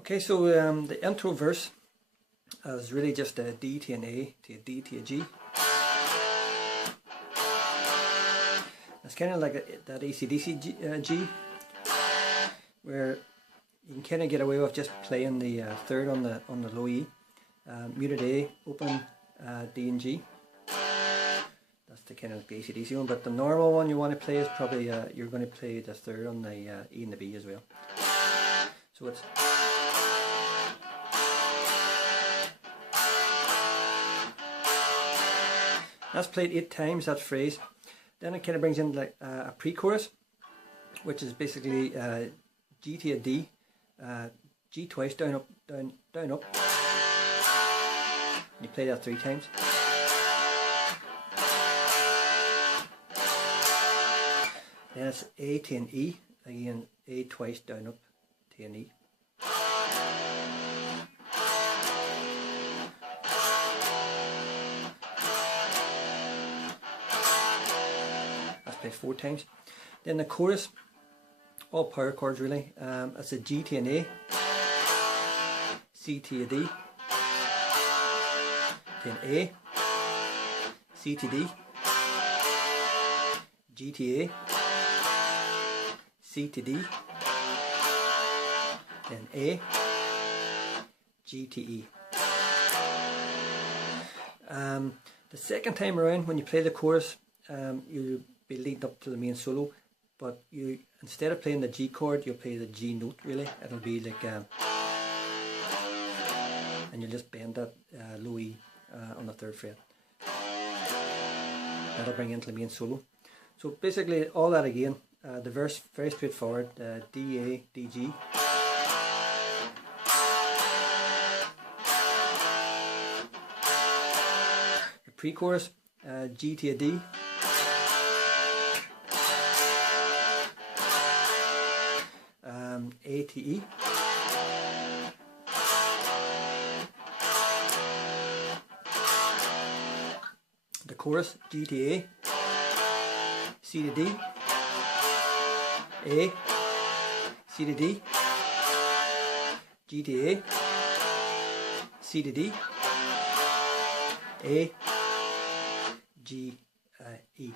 Okay, so the intro verse is really just a D to an A to a D to a G. It's kind of like that AC/DC G, where you can kind of get away with just playing the third on the low E, muted A, open D and G. That's the kind of the AC/DC one. But the normal one you want to play is probably you're going to play the third on the E and the B as well. So it's. That's played 8 times, that phrase. Then it kind of brings in like a pre-chorus, which is basically G to a D, G twice, down, up, down, down, up. You play that 3 times. Then it's A to an E, again A twice, down, up to an E. Played 4 times. Then the chorus, all power chords really. It's a G to an A, C to a D, to an A, C to D, G to A, C to D, then A, G to E. The second time around, when you play the chorus, you'll be leading up to the main solo, but you, instead of playing the G chord, you'll play the G note really. It'll be like and you'll just bend that low E on the 3rd fret. That'll bring you into the main solo. So basically all that again, the verse very straightforward, D, A, D, G. The pre-chorus, G to a D, A to E, the chorus G to A, C to D, A, C to D, G to A, C to D, A, G, E.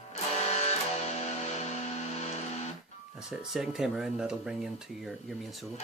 That's it. Second time around, that'll bring you into your main solo.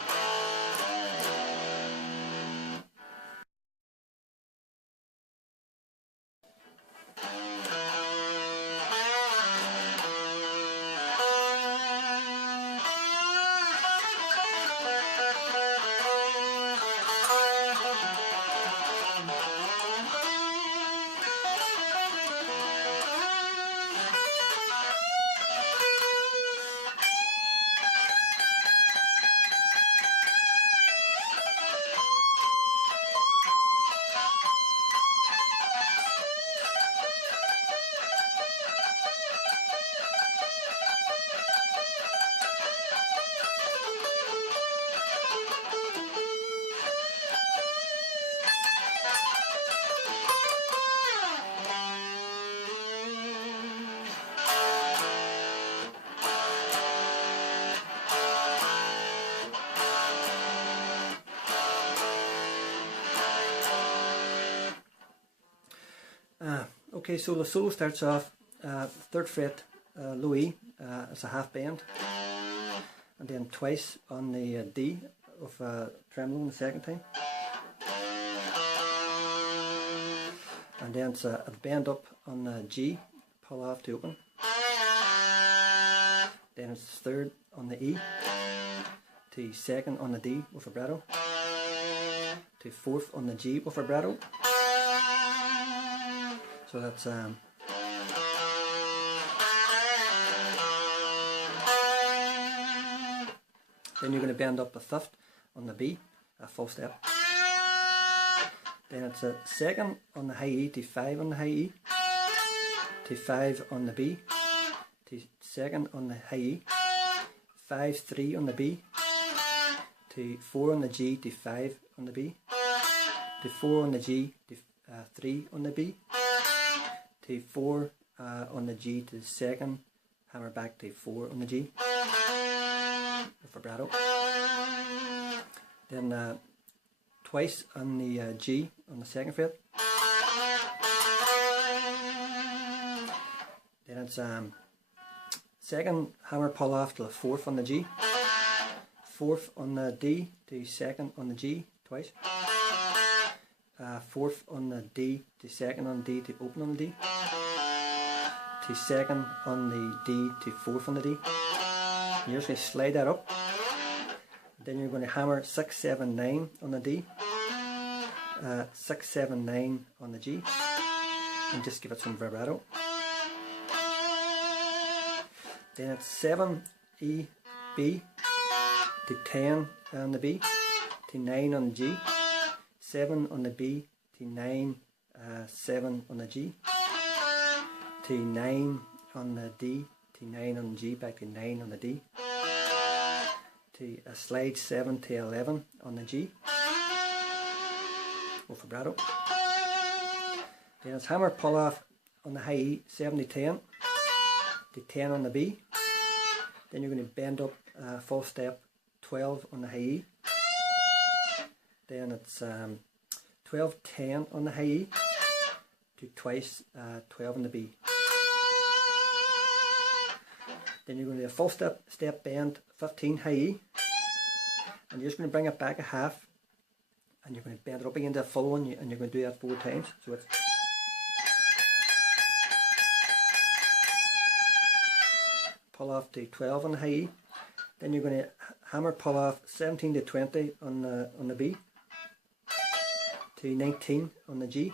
Okay, so the solo starts off 3rd fret, low E, it's a half bend, and then twice on the D of tremolo the second time, and then it's a bend up on the G, pull off to open, then it's 3rd on the E, to 2nd on the D with vibrato, to 4th on the G with vibrato. So that's then you're going to bend up a 5th on the B, a full step. Then it's a 2nd on the high E to 5 on the high E, to 5 on the B, to 2nd on the high E, 5, 3 on the B, to 4 on the G to 5 on the B, to 4 on the G to 3 on the B, to 4 on the G to the 2nd, hammer back to 4 on the G, with vibrato. Then twice on the G on the 2nd fret. Then it's 2nd hammer pull off to the 4th on the G, 4th on the D to 2nd on the G twice, 4th on the D to 2nd on the D to open on the D, to 2nd on the D to 4th on the D. You're just going to slide that up. Then you're going to hammer 6, 7, 9 on the D, 6, 7, 9 on the G, and just give it some vibrato. Then it's 7, E, B, to 10 on the B, to 9 on the G, 7 on the B, to 9, 7 on the G, to 9 on the D, to 9 on the G, back to 9 on the D, to a slide 7 to 11 on the G, with vibrato. Then it's hammer pull off on the high E, 7 to 10, to 10 on the B. Then you're going to bend up full step 12 on the high E. Then it's 12, 10 on the high E, to twice 12 on the B. Then you're going to do a full step bend 15 high E, and you're just going to bring it back a half, and you're going to bend it up again to a full one, and you're going to do that 4 times. So it's pull off to 12 on the high E. Then you're going to hammer pull off 17 to 20 on the B, to 19 on the G.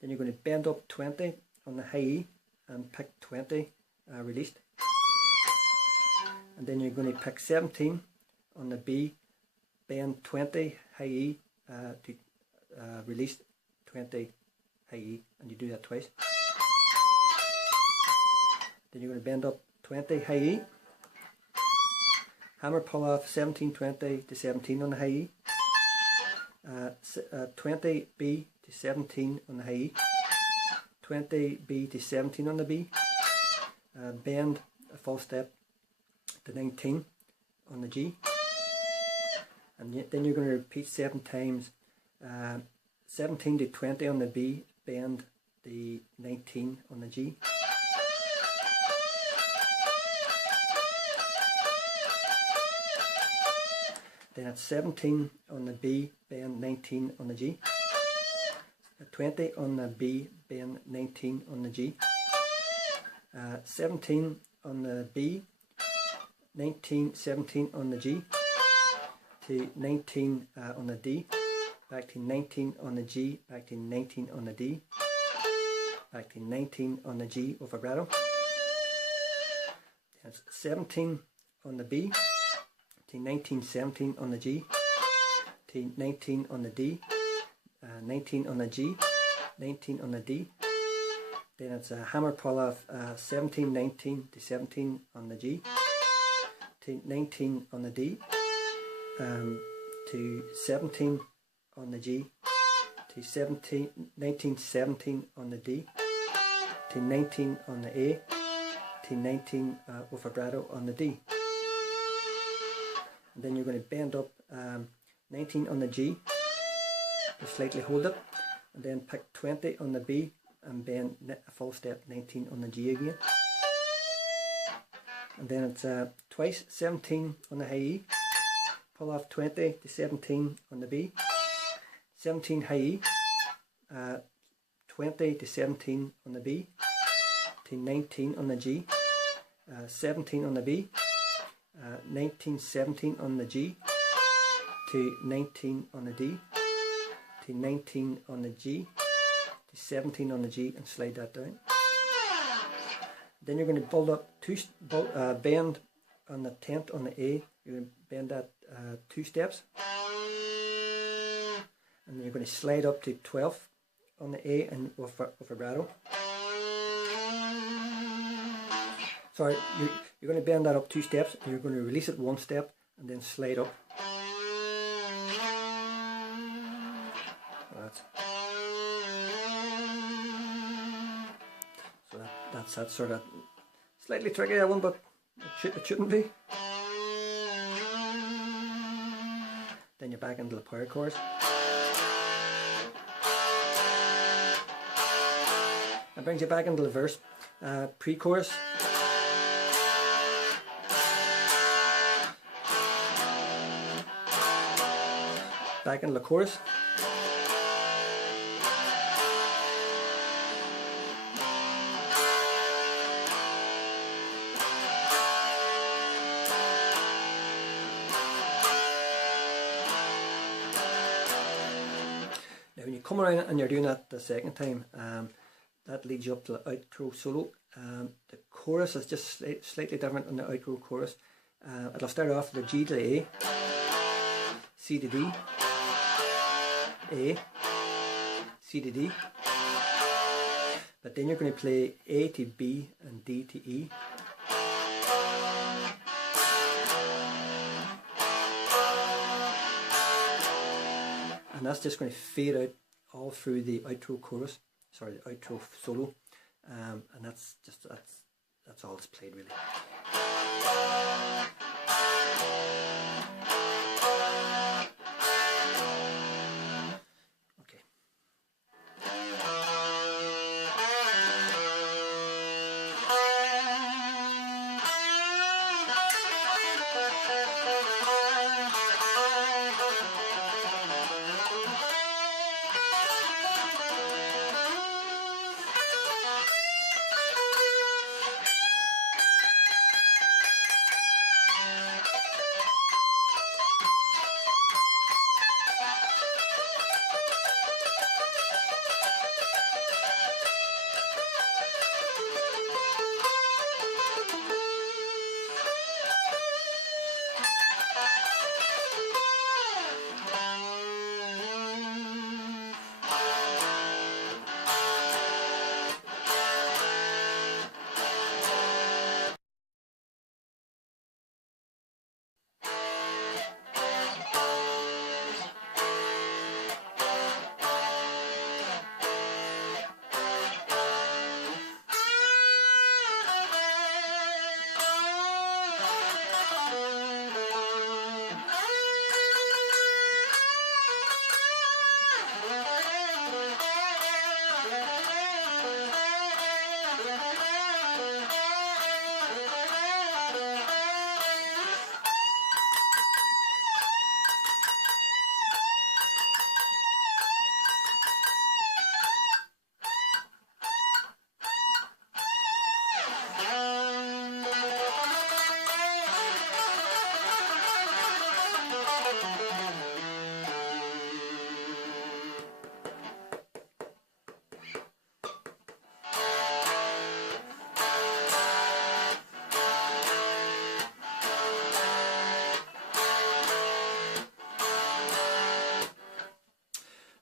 Then you're going to bend up 20 on the high E and pick 20 released. And then you're going to pick 17 on the B, bend 20 high E to release 20 high E, and you do that twice. Then you're going to bend up 20 high E, hammer pull off 17, 20 to 17 on the high E, 20 B to 17 on the high E, 20 B to 17 on the B, bend a full step to 19 on the G, and then you're going to repeat 7 times, 17 to 20 on the B, bend the 19 on the G, then it's 17 on the B, bend 19 on the G, 20 on the B, bend 19 on the G, 17 on the B, 19, 17 on the G, to 19 on the D, back to 19 on the G, back to 19 on the D, back to 19 on the G with vibrato. That's 17 on the B, to 19, 17 on the G, to 19 on the D, 19 on the G, 19 on the D. Then it's a hammer pull off 17, 19 to 17 on the G, to 19 on the D, to 17 on the G, to 17, 19, 17 on the D, to 19 on the A, to 19 with vibrato on the D. And then you're going to bend up 19 on the G, just slightly hold it, and then pick 20 on the B and bend a full step 19 on the G again. And then it's twice 17 on the high E, pull off 20 to 17 on the B, 17 high E, 20 to 17 on the B, to 19 on the G, 17 on the B, 19, 17 on the G, to 19 on the D, to 19 on the G, to 17 on the G, and slide that down. Then you're going to build up bend on the 10th on the A. You're going to bend that 2 steps, and then you're going to slide up to 12th on the A and with vibrato. Sorry, you're going to bend that up 2 steps, and you're going to release it 1 step and then slide up. So that's sort of slightly tricky, that one, but it shouldn't be. Then then you're back into the power chorus. It brings you back into the verse, pre-chorus. Back into the chorus. Now when you come around and you're doing that the second time, that leads you up to the outro solo. The chorus is just slightly different than the outro chorus. It'll start off with a G to the A, C to D, A, C to D, but then you're going to play A to B and D to E. And that's just going to fade out all through the outro chorus, sorry, the outro solo, and that's all that's played really.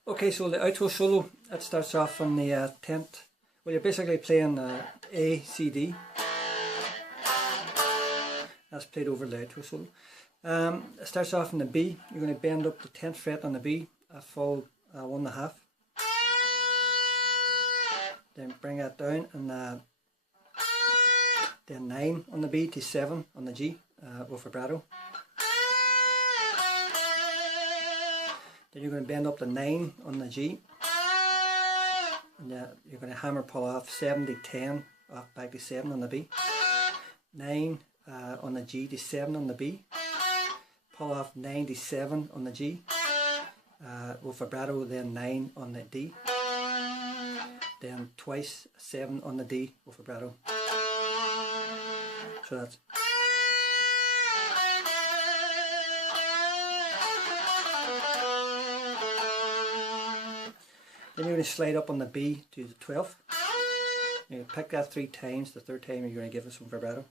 Okay, so the outro solo, it starts off on the 10th. Well, you're basically playing A, C, D. That's played over the outro solo. It starts off on the B. You're going to bend up the 10th fret on the B, a full 1.5. Then bring that down and then 9 on the B to 7 on the G with vibrato. Then you're going to bend up the 9 on the G, and you're going to hammer pull off 7 to 10 off back to 7 on the B, 9 on the G to 7 on the B, pull off 9 to 7 on the G with vibrato, then 9 on the D, then twice 7 on the D with vibrato. So that's. Then you're going to slide up on the B to the 12th. You're going to pick that 3 times. The third time you're going to give it some vibrato.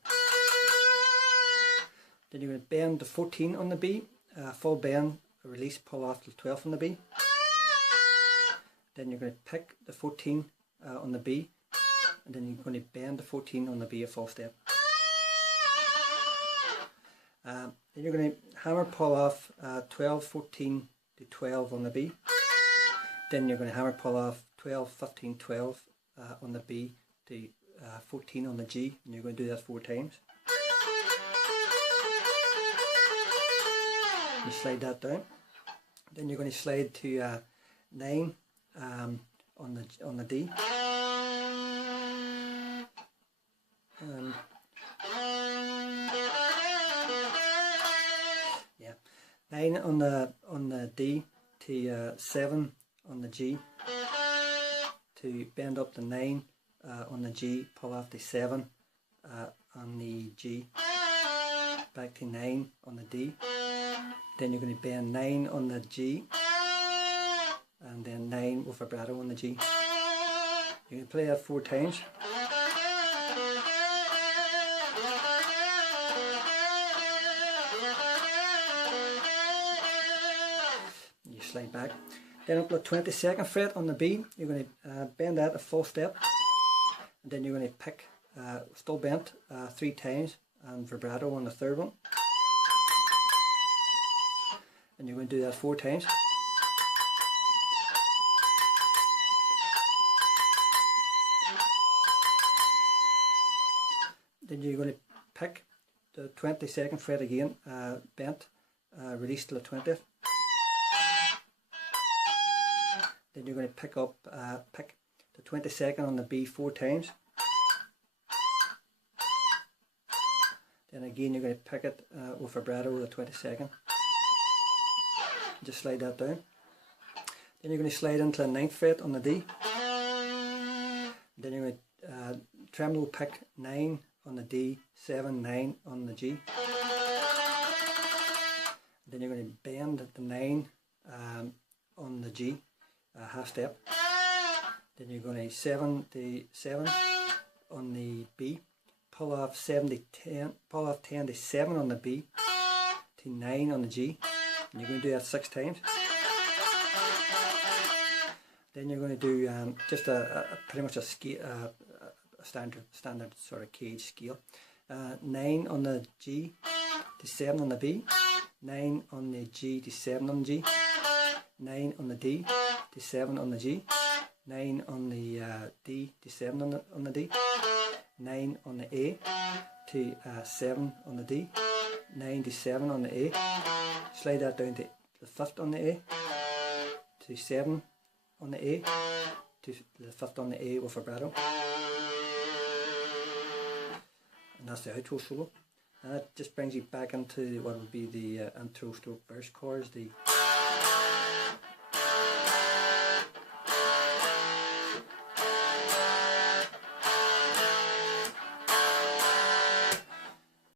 Then you're going to bend the 14 on the B, full bend, release, pull off the 12th on the B. Then you're going to pick the 14 on the B, and then you're going to bend the 14 on the B a full step. Then you're going to hammer pull off 12, 14 to 12 on the B. Then you're going to hammer pull off 12, 15, 12 on the B to 14 on the G, and you're going to do that 4 times. You slide that down. Then you're going to slide to 9 on the D. Yeah, 9 on the D to 7 on the G, to bend up the 9 on the G, pull off the 7 on the G, back to 9 on the D. Then you're going to bend 9 on the G, and then 9 with vibrato on the G. You can play that 4 times. You slide back. Then up to the 22nd fret on the B, you're going to bend that a full step, and then you're going to pick, still bent, 3 times, and vibrato on the third one. And you're going to do that 4 times. Then you're going to pick the 22nd fret again, bent, release to the 20th. Then you're going to pick up, pick the 22nd on the B 4 times. Then again you're going to pick it with vibrato the 22nd. Just slide that down. Then you're going to slide into the 9th fret on the D. Then you're going to tremolo pick 9 on the D, 7, 9 on the G. Then you're going to bend the 9 on the G, half step. Then you're going to 7 to 7 on the B, pull off 7 to 10, pull off 10 to 7 on the B, to 9 on the G. And you're going to do that 6 times. Then you're going to do just pretty much a scale, a standard sort of cage scale. 9 on the G to 7 on the B, 9 on the G to 7 on the G, 9 on the D to 7 on the G, 9 on the D to 7 on the D, 9 on the A to 7 on the D, 9 to 7 on the A. Slide that down to the 5th on the A, to 7 on the A, to the 5th on the A with vibrato. And that's the outro solo. And that just brings you back into what would be the intro stroke verse chords, the